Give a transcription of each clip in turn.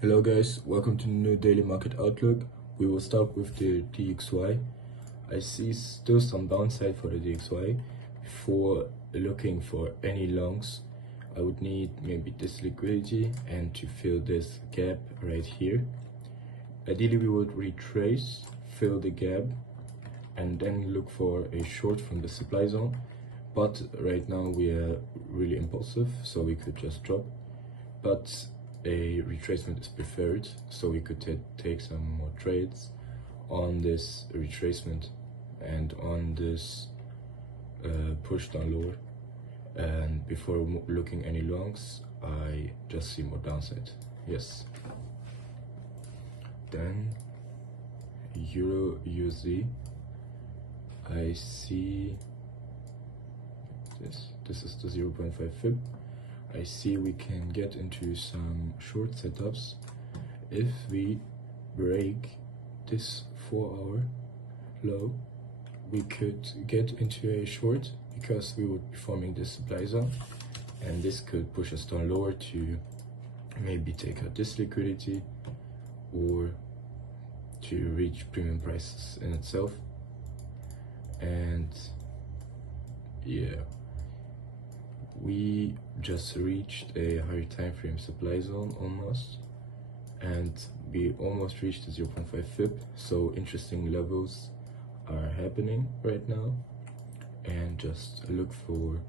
Hello guys, welcome to the new daily market outlook. We will start with the DXY. I see still some downside for the DXY. Before looking for any longs, I would need maybe this liquidity and to fill this gap right here. Ideally we would retrace, fill the gap, and then look for a short from the supply zone. But right now we are really impulsive, so we could just drop. But a retracement is preferred, so we could take some more trades on this retracement and on this push down lower. And before looking any longs, I just see more downside. Yes. Then Euro USD, I see this is the 0.5 fib. I see we can get into some short setups if we break this 4-hour low. We could get into a short because we would be forming this supply zone, and this could push us down lower to maybe take out this liquidity or to reach premium prices in itself. And yeah, we just reached a higher time frame supply zone almost, and we almost reached the 0.5 fib, so interesting levels are happening right now, and just look for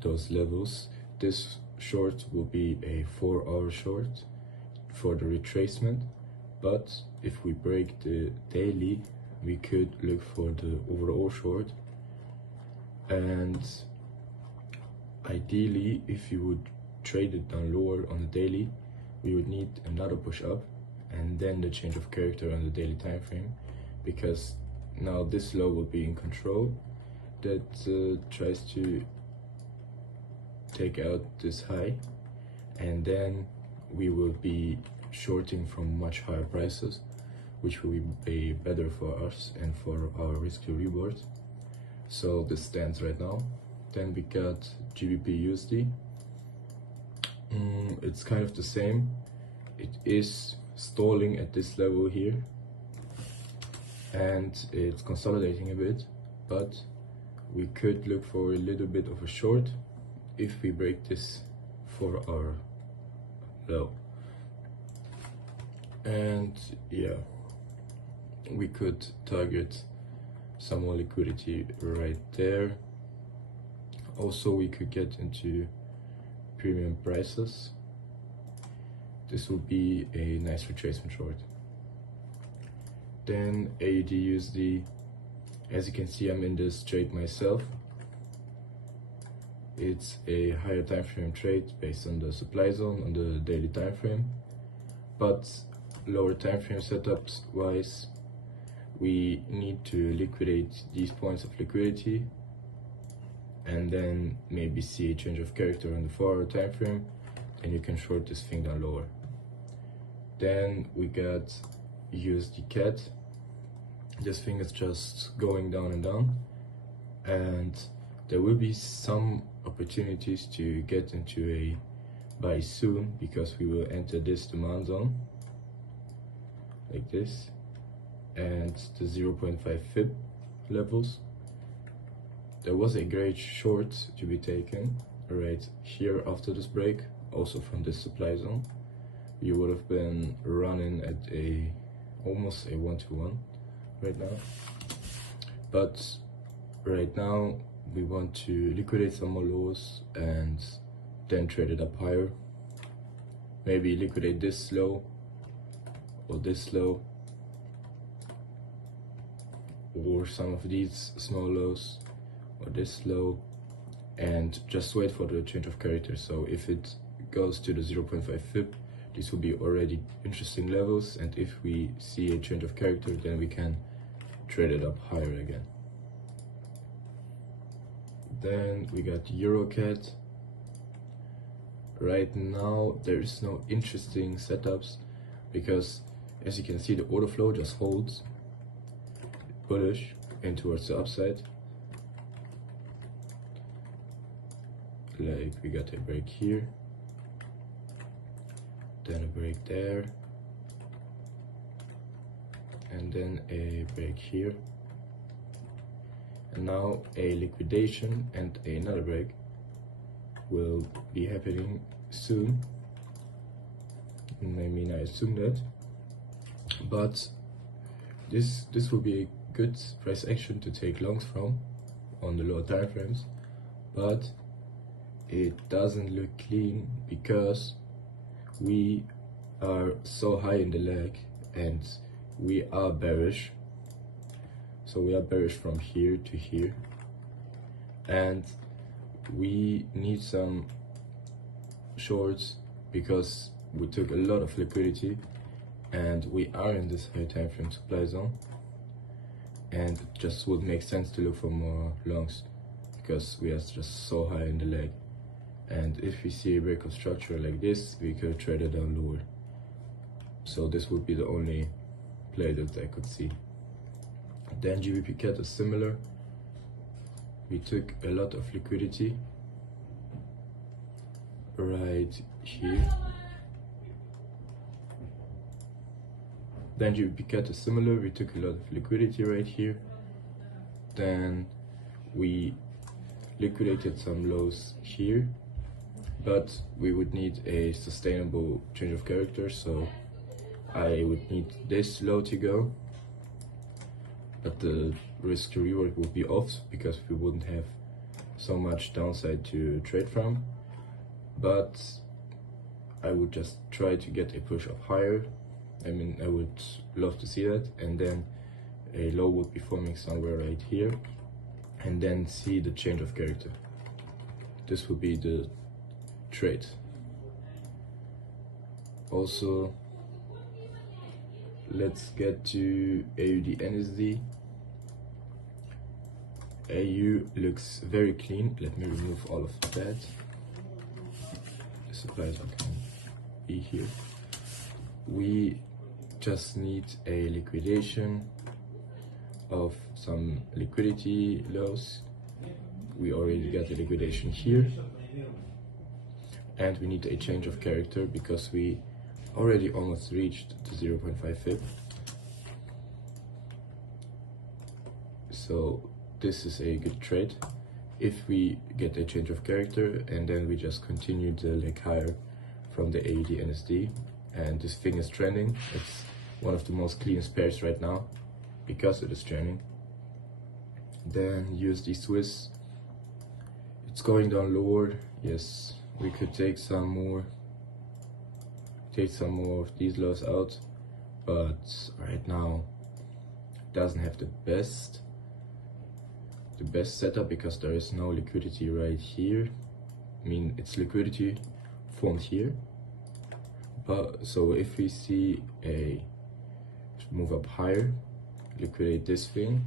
those levels. This short will be a 4-hour short for the retracement, but if we break the daily, we could look for the overall short. And ideally, if you would trade it down lower on the daily, we would need another push up and then the change of character on the daily time frame, because now this low will be in control that tries to take out this high, and then we will be shorting from much higher prices, which will be better for us and for our risk to reward. So this stands right now. Then we got GBP USD. It's kind of the same. It is stalling at this level here, and it's consolidating a bit, but we could look for a little bit of a short if we break this 4-hour low. And yeah, we could target some more liquidity right there. Also, we could get into premium prices. This will be a nice retracement short. Then AUD USD, as you can see, I'm in this trade myself. It's a higher time frame trade based on the supply zone on the daily time frame, but lower time frame setups wise, we need to liquidate these points of liquidity and then maybe see a change of character on the 4-hour time frame, and you can short this thing down lower. Then we got USD CAD. This thing is just going down and down, and there will be some opportunities to get into a buy soon, because we will enter this demand zone like this and the 0.5 fib levels. There was a great short to be taken right here after this break, also from this supply zone. You would have been running at almost a 1-to-1 right now. But right now we want to liquidate some more lows and then trade it up higher. Maybe liquidate this low or this low, or some of these small lows, or this low, and just wait for the change of character. So if it goes to the 0.5 fib, this will be already interesting levels, and if we see a change of character, then we can trade it up higher again. Then we got EuroCAD. Right now there is no interesting setups, because as you can see, the order flow just holds bullish and towards the upside. Like we got a break here, then a break there, and then a break here, and now a liquidation and another break will be happening soon. I mean, I assume that, but this will be a good price action to take longs from on the lower time frames, but it doesn't look clean because we are so high in the leg and we are bearish. So we are bearish from here to here, and we need some shorts because we took a lot of liquidity and we are in this high time frame supply zone, and it just would make sense to look for more longs because we are just so high in the leg. And if we see a break of structure like this, we could trade it down lower. So this would be the only play that I could see. Then GBP CAD is similar. We took a lot of liquidity right here. Then GBP CAD is similar. We took a lot of liquidity right here. Then we liquidated some lows here, but we would need a sustainable change of character, so I would need this low to go, but the risk to reward would be off because we wouldn't have so much downside to trade from. But I would just try to get a push up higher. I mean, I would love to see that, and then a low would be forming somewhere right here, and then see the change of character. This would be the trade. Also, let's get to AUD NSD. AU looks very clean. Let me remove all of that. The supplies can be here. We just need a liquidation of some liquidity lows. We already got a liquidation here, and we need a change of character because we already almost reached the 0.5 fib. So this is a good trade if we get a change of character, and then we just continue the leg higher from the AUD NSD. And this thing is trending. It's one of the most cleanest pairs right now because it is trending. Then USD Swiss, it's going down lower. Yes, we could take some more of these lows out, but right now it doesn't have the best setup because there is no liquidity right here. I mean, it's liquidity formed here, but so if we see a move up higher, liquidate this thing,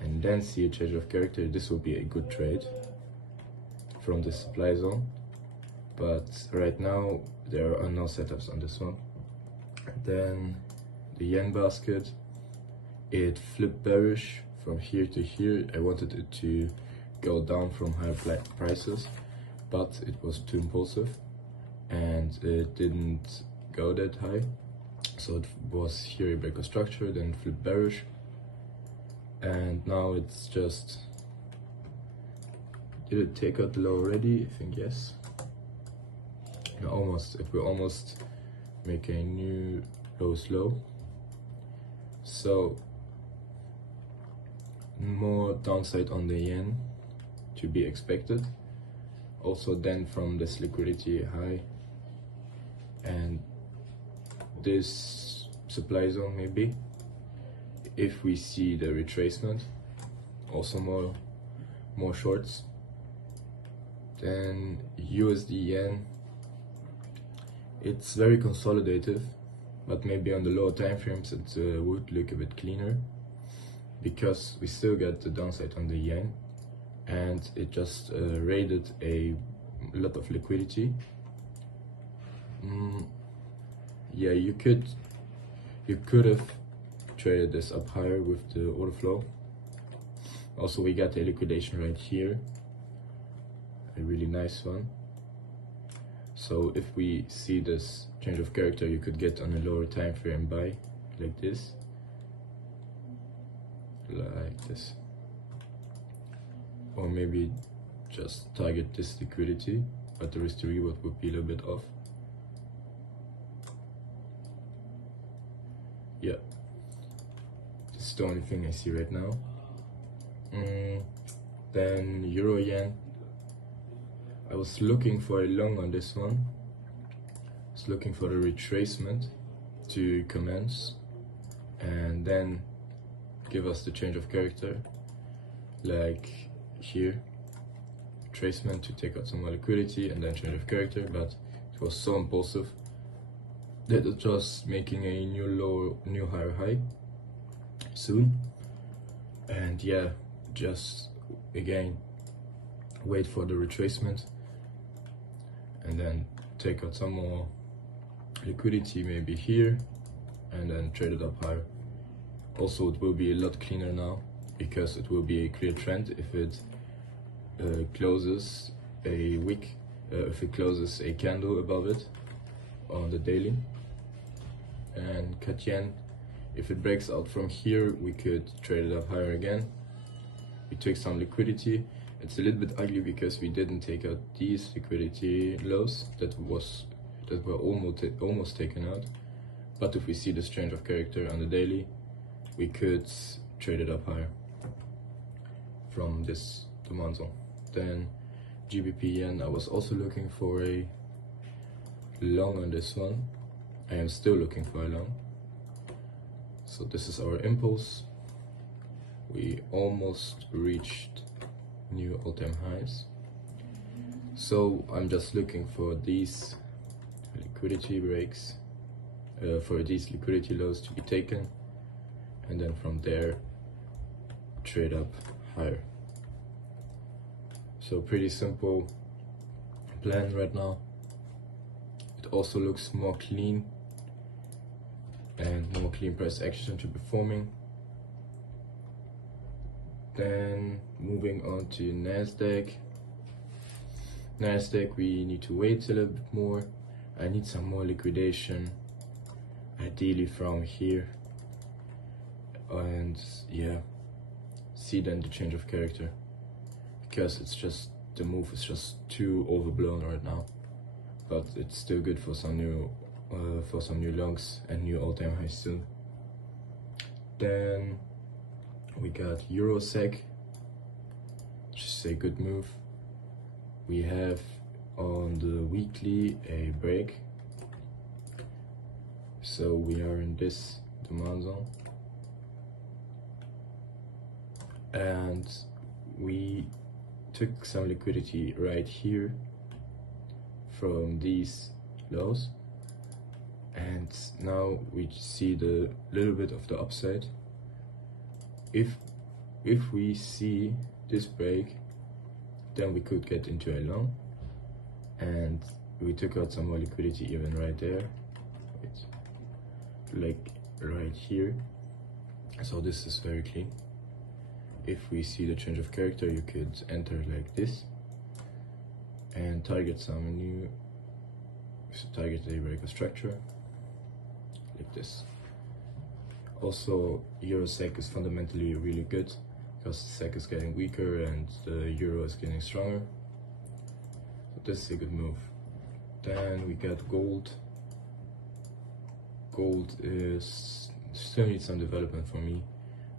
and then see a change of character, this will be a good trade from the supply zone. But right now there are no setups on this one. Then the yen basket, it flipped bearish from here to here. I wanted it to go down from higher prices, but it was too impulsive and it didn't go that high. So it was here a break of structure, then flipped bearish, and now it's just, did it take out the low already? I think yes. No, almost. It will almost make a new lowest low. So more downside on the yen to be expected. Also then from this liquidity high and this supply zone maybe, if we see the retracement, also more shorts. Then USD yen, it's very consolidative, but maybe on the lower time frames it would look a bit cleaner because we still got the downside on the yen and it just raided a lot of liquidity. Yeah, you could have traded this up higher with the order flow. Also, we got a liquidation right here, a really nice one. So if we see this change of character, you could get on a lower time frame buy like this, or maybe just target this liquidity, but the risk to reward would be a little bit off. Yeah, this is the only thing I see right now. Then Euro Yen, I was looking for a long on this one. I was looking for the retracement to commence and then give us the change of character, like here, retracement to take out some more liquidity and then change of character, but it was so impulsive that it was making a new low, new higher high soon. And yeah, just again wait for the retracement and then take out some more liquidity maybe here and then trade it up higher. Also, it will be a lot cleaner now because it will be a clear trend if it closes a wick, if it closes a candle above it on the daily. And CAD Yen, if it breaks out from here, we could trade it up higher again. We took some liquidity. It's a little bit ugly because we didn't take out these liquidity lows that were almost taken out. But if we see this change of character on the daily, we could trade it up higher from this demand zone. Then GBP Yen, I was also looking for a long on this one. I am still looking for a long. So this is our impulse. We almost reached new all-time highs. So I'm just looking for these liquidity breaks, for these liquidity lows to be taken, and then from there trade up higher. So pretty simple plan right now. It also looks more clean and more clean price action to be forming. Then moving on to Nasdaq. Nasdaq, we need to wait a little bit more. I need some more liquidation, ideally from here, and yeah, see then the change of character, because it's just, the move is just too overblown right now. But it's still good for some new longs and new all-time highs soon. Then we got Euro SEK, which is a good move. We have on the weekly a break, so we are in this demand zone, and we took some liquidity right here from these lows, and now we see the little bit of the upside. If we see this break, then we could get into a long, and we took out some more liquidity even right there, like right here. So this is very clean. If we see the change of character, you could enter like this and target some new, target a breaker structure like this. Also, Euro SEK is fundamentally really good because the SEK is getting weaker and the Euro is getting stronger. So this is a good move. Then we got gold. Gold is still needs some development for me.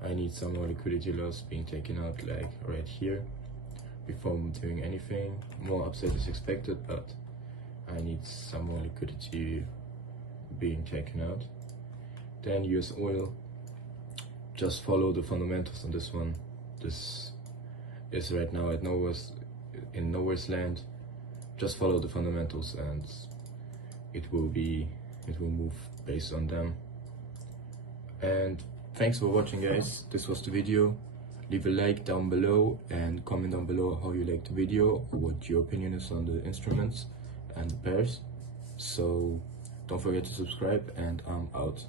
I need some more liquidity loss being taken out, like right here, before doing anything. More upside is expected, but I need some more liquidity being taken out. Then US oil, just follow the fundamentals on this one. This is right now at nowhere's land. Just follow the fundamentals and it will move based on them. And thanks for watching, guys. This was the video. Leave a like down below and comment down below how you liked the video, or what your opinion is on the instruments and the pairs. So don't forget to subscribe, and I'm out.